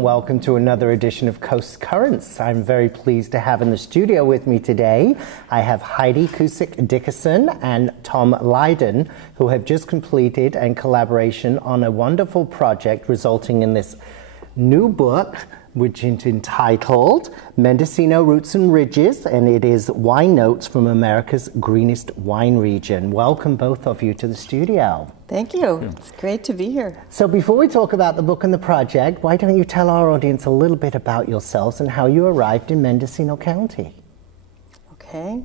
and welcome to another edition of Coast Currents. I'm very pleased to have in the studio with me today, I have Heidi Cusick Dickerson and Tom Liden, who have just completed a collaboration on a wonderful project resulting in this new book, which is entitled Mendocino Roots and Ridges, and it is wine notes from America's greenest wine region. Welcome both of you to the studio. Thank you. It's great to be here. So before we talk about the book and the project, why don't you tell our audience a little bit about yourselves and how you arrived in Mendocino County? Okay.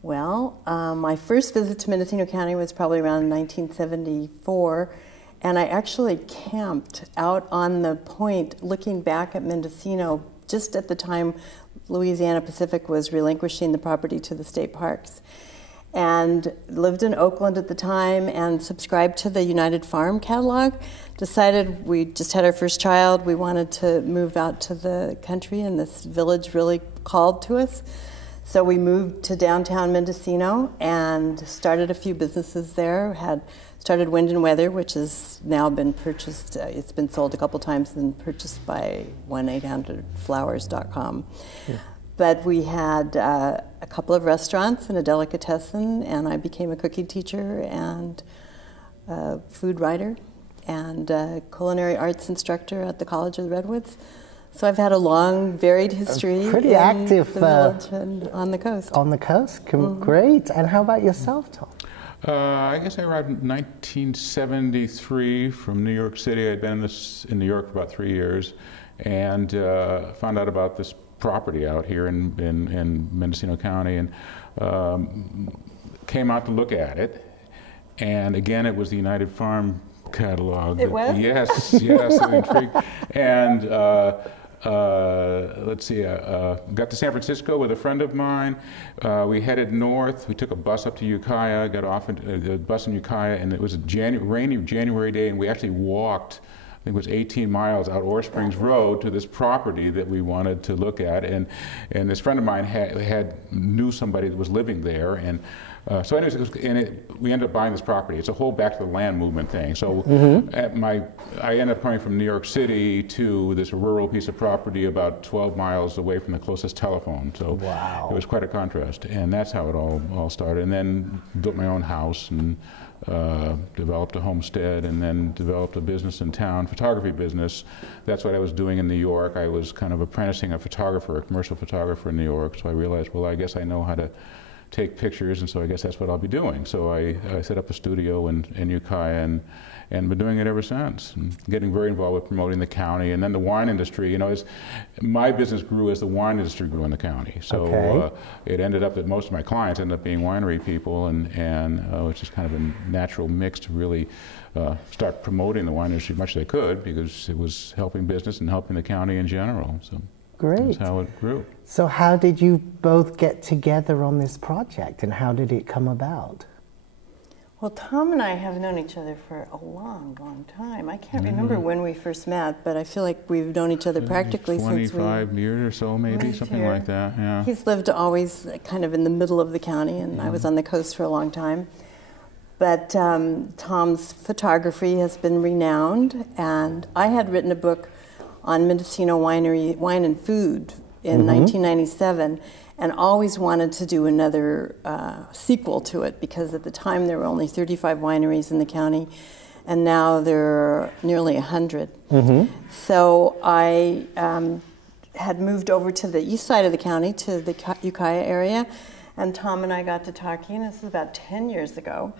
Well, my first visit to Mendocino County was probably around 1974, and I actually camped out on the point looking back at Mendocino just at the time Louisiana Pacific was relinquishing the property to the state parks. And lived in Oakland at the time and subscribed to the United Farm catalog. Decided we just had our first child. We wanted to move out to the country, and this village really called to us. So we moved to downtown Mendocino and started a few businesses there. Started Wind and Weather, which has now been purchased. It's been sold a couple times and purchased by 1-800-Flowers.com. Yeah. But we had a couple of restaurants and a delicatessen, and I became a cooking teacher and a food writer and a culinary arts instructor at the College of the Redwoods. So I've had a long, varied history. Pretty active the village and on the coast. On the coast, great. And how about yourself, Tom? I guess I arrived in 1973 from New York City. I'd been in New York for about 3 years, and found out about this property out here in Mendocino County, and came out to look at it. And again, it was the United Farm catalog. It was? Yes, I'm intrigued. And let's see, got to San Francisco with a friend of mine. We headed north. We took a bus up to Ukiah, got off a bus in Ukiah, and it was a rainy January day, and we actually walked, I think it was 18 miles out Ore Springs Road to this property that we wanted to look at, and this friend of mine knew somebody that was living there, and so anyways, we ended up buying this property. It's a whole back to the land movement thing. So I ended up coming from New York City to this rural piece of property about 12 miles away from the closest telephone. So wow. It was quite a contrast, and that's how it all started. And then built my own house and developed a homestead, and then developed a business in town, photography business. That's what I was doing in New York. I was kind of apprenticing a commercial photographer in New York. So I realized, well, I guess I know how to take pictures, and so I guess that's what I'll be doing. So I set up a studio in Ukiah and been doing it ever since, and getting very involved with promoting the county. And then the wine industry, my business grew as the wine industry grew in the county. So it ended up that most of my clients ended up being winery people, and which is kind of a natural mix to really start promoting the wine industry as much as I could, because it was helping business and helping the county in general. So great. That's how it grew. So how did you both get together on this project, and how did it come about? Well, Tom and I have known each other for a long, long time. I can't remember when we first met, but I feel like we've known each other practically since 25 years or so, maybe, something here. Like that, yeah. He's lived always kind of in the middle of the county, and I was on the coast for a long time. But Tom's photography has been renowned, and I had written a book on Mendocino wine and food in 1997, and always wanted to do another sequel to it, because at the time there were only 35 wineries in the county, and now there are nearly 100. So I had moved over to the east side of the county, to the Ukiah area, and Tom and I got to talking, this was about 10 years ago,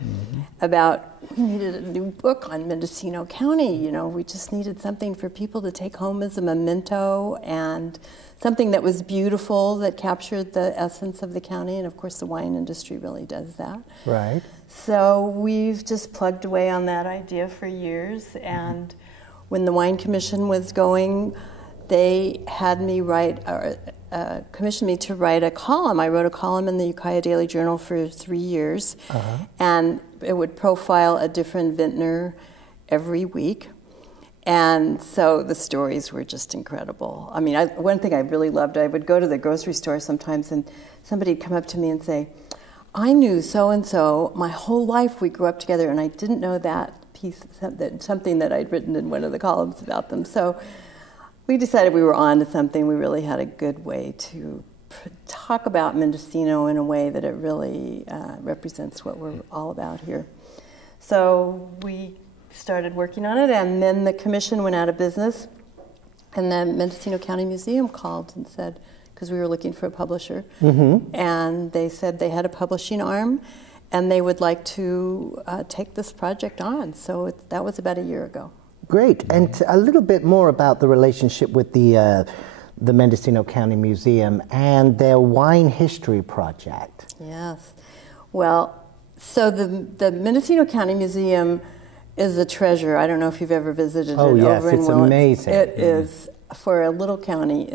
about we needed a new book on Mendocino County. We just needed something for people to take home as a memento, and something that was beautiful, that captured the essence of the county. And of course, the wine industry really does that. Right. So we've just plugged away on that idea for years. And when the Wine Commission was going, they had me commissioned me to write a column. I wrote a column in the Ukiah Daily Journal for 3 years, and it would profile a different vintner every week. And so the stories were just incredible. I mean, one thing I really loved, I would go to the grocery store sometimes, and somebody would come up to me and say, I knew so-and-so my whole life. We grew up together, and I didn't know that piece, something that I'd written in one of the columns about them. So it we decided we were on to something. We really had a good way to talk about Mendocino in a way that it really represents what we're all about here. So we started working on it, and then the commission went out of business, and the Mendocino County Museum called and said, because we were looking for a publisher, and they said they had a publishing arm, and they would like to take this project on. So that was about a year ago. Great. And a little bit more about the relationship with the Mendocino County Museum and their wine history project. Yes. Well, so the Mendocino County Museum is a treasure. I don't know if you've ever visited it over in Willits. It's amazing. It is, for a little county,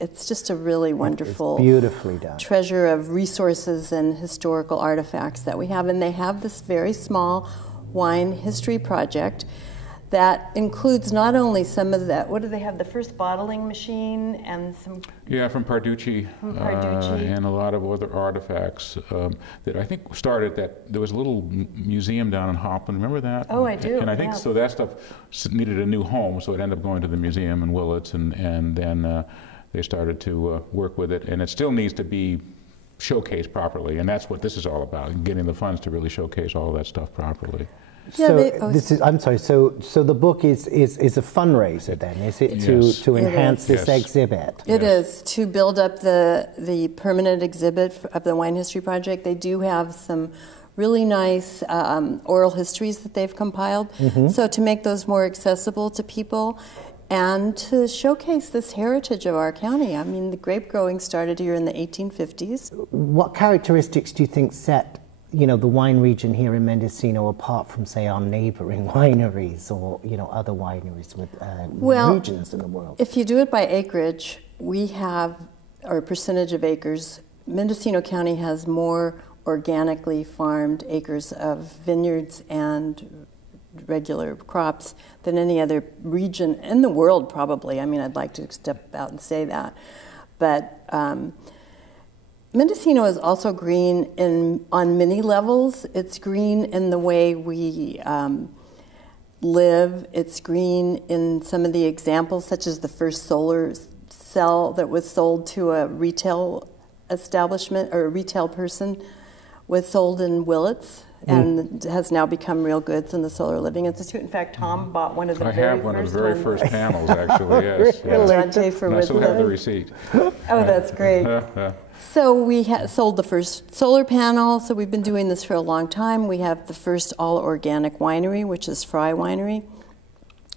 it's just a really wonderful, it's beautifully done, treasure of resources and historical artifacts that we have. And they have this very small wine history project that includes not only some of that, what do they have, the first bottling machine and some... Yeah, from Parducci. And a lot of other artifacts that I think started that. There was a little museum down in Hopland, remember that? Oh, I do. And I think so that stuff needed a new home, so it ended up going to the museum in Willits, and then they started to work with it, and it still needs to be showcased properly, and that's what this is all about, getting the funds to really showcase all of that stuff properly. So I'm sorry. So the book is a fundraiser then, is it? Yes. To enhance this exhibit. It is to build up the permanent exhibit of the Wine History Project. They do have some really nice oral histories that they've compiled. So to make those more accessible to people, and to showcase this heritage of our county. I mean, the grape growing started here in the 1850s. What characteristics do you think set the wine region here in Mendocino apart from, say, our neighboring wineries or, other wineries with regions in the world? If you do it by acreage, we have, or percentage of acres, Mendocino County has more organically farmed acres of vineyards and regular crops than any other region in the world, probably. I mean, I'd like to step out and say that. But Mendocino is also green on many levels. It's green in the way we live. It's green in some of the examples, such as the first solar cell that was sold to a retail establishment, or a retail person, was sold in Willits and has now become Real Goods in the Solar Living Institute. In fact, Tom bought one of the very first. I have one of the very first panels, actually, yes. And I still have the receipt. Oh, that's great. So we sold the first solar panel, so we've been doing this for a long time. We have the first all-organic winery, which is Fry Winery,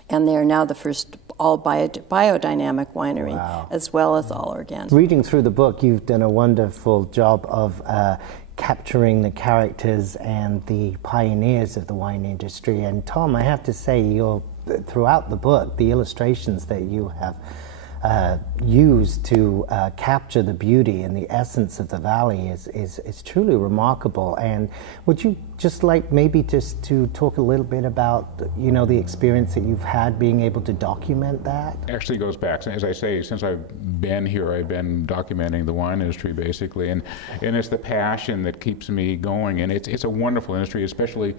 and they are now the first all-biodynamic winery, as well as all-organic. Reading through the book, you've done a wonderful job of capturing the characters and the pioneers of the wine industry. And Tom, I have to say, throughout the book, the illustrations that you have used to capture the beauty and the essence of the valley is truly remarkable. And would you just like maybe just to talk a little bit about the experience that you've had being able to document that? Actually goes back, as I say, since I've been here, I've been documenting the wine industry basically, and it's the passion that keeps me going, and it's a wonderful industry, especially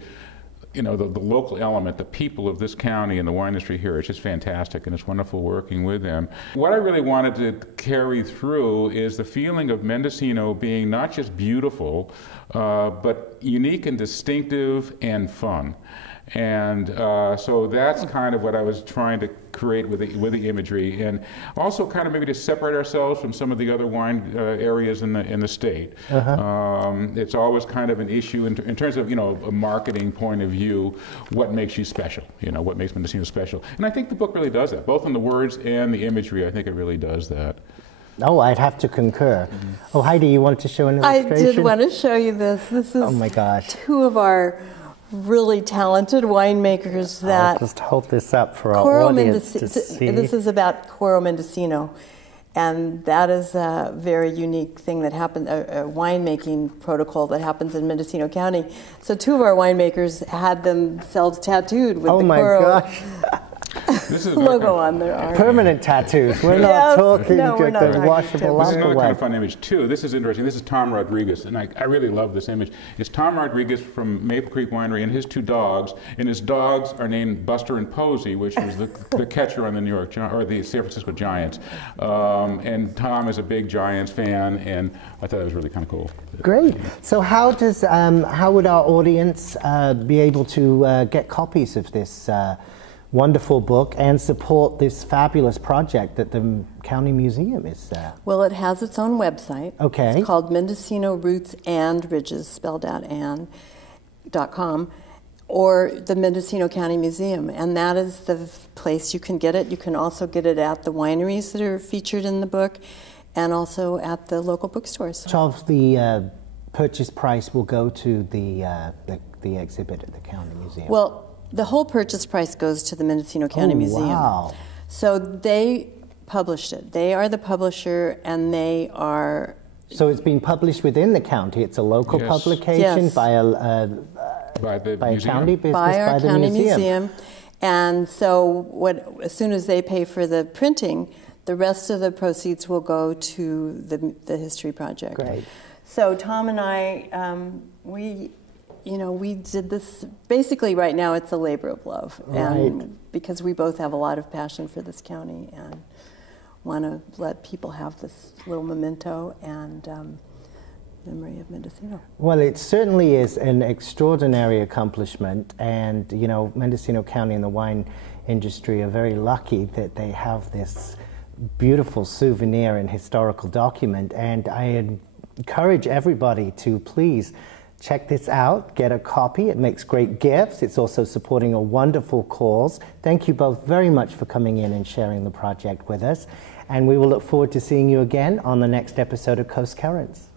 the local element, the people of this county and the wine industry here. It's just fantastic, and it's wonderful working with them. What I really wanted to carry through is the feeling of Mendocino being not just beautiful, but unique and distinctive and fun. And so that's kind of what I was trying to create with the imagery, and also kind of maybe to separate ourselves from some of the other wine areas in the state. It's always kind of an issue in terms of a marketing point of view. What makes you special? What makes Mendocino special? And I think the book really does that, both in the words and the imagery. I think it really does that. Oh, I'd have to concur. Oh, Heidi, you wanted to show an illustration? I did want to show you this. This is oh my gosh. Two of our really talented winemakers that... I'll just hold this up for our audience to see. This is about Coro Mendocino, and that is a very unique thing that happens, a winemaking protocol that happens in Mendocino County. So two of our winemakers had themselves tattooed with the Coro. Oh my gosh. This is logo on their arm. Permanent tattoos. We're not Yes. talking No, we're not the talking washable This is like another away. kind of fun image too. This is interesting. This is Tom Rodriguez, and I really love this image. It's Tom Rodriguez from Maple Creek Winery and his two dogs, and his dogs are named Buster and Posey, which was the catcher on the the San Francisco Giants. And Tom is a big Giants fan, and I thought that was really kind of cool. Great. So how would our audience be able to get copies of this wonderful book and support this fabulous project that the County Museum is? Well, it has its own website. Okay. It's called Mendocino Roots and Ridges, spelled out .com, or the Mendocino County Museum, and that is the place you can get it. You can also get it at the wineries that are featured in the book, and also at the local bookstores. Of the purchase price will go to the exhibit at the County Museum. Well, the whole purchase price goes to the Mendocino County Museum. Wow. So they published it. They are the publisher, and they are... So it's being published within the county. It's a local Yes. publication Yes. by By a county business, by our the county museum. And so as soon as they pay for the printing, the rest of the proceeds will go to the History Project. Great. So Tom and I, we did this, basically right now it's a labor of love. And because we both have a lot of passion for this county and want to let people have this little memento and memory of Mendocino. Well, it certainly is an extraordinary accomplishment, and Mendocino County and the wine industry are very lucky that they have this beautiful souvenir and historical document, and I encourage everybody to please check this out, get a copy. It makes great gifts. It's also supporting a wonderful cause. Thank you both very much for coming in and sharing the project with us, and we will look forward to seeing you again on the next episode of Coast Currents.